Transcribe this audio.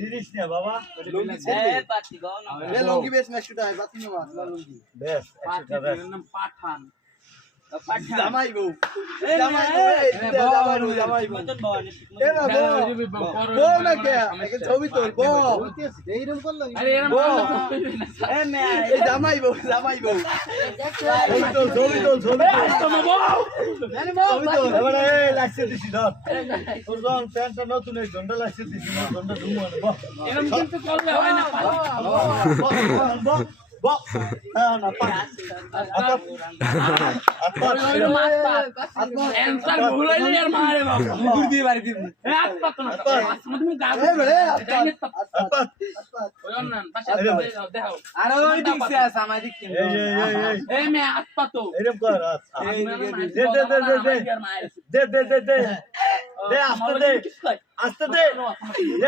series নে বাবা লুঙ্গি লুঙ্গি বেশ মেশুটা হয় বাতি নেওয়া লুঙ্গি বেশ 100 টাকা নাম পাঠান জামাই বউ জামাই বউ জামাই বউ এ না বউ না কে একে ছবি তোল বউ এইরকম করলো আরে এরকম এ মে এই জামাই বউ ছবি তোল এবারে এই লাইসে দিছি ধর তোর যখন প্যান্টটা নতুন এই ঘন্টা লাইসে দিছি না ঘন্টা ধুমু না বাহ এরকম কিন্তু করলে হয় না না পা অ্যানসার ভুল হইলে আর মারে বাবা মুগুর দিয়ে বাড়ি দিবি এ হাত পাত না তুমি গাল এ বলে ওই অন্যান পাশে দেখাও আর ওই দিছে সামাই দিক এই মে হাত পাত এরকম কর দে আস্তে দে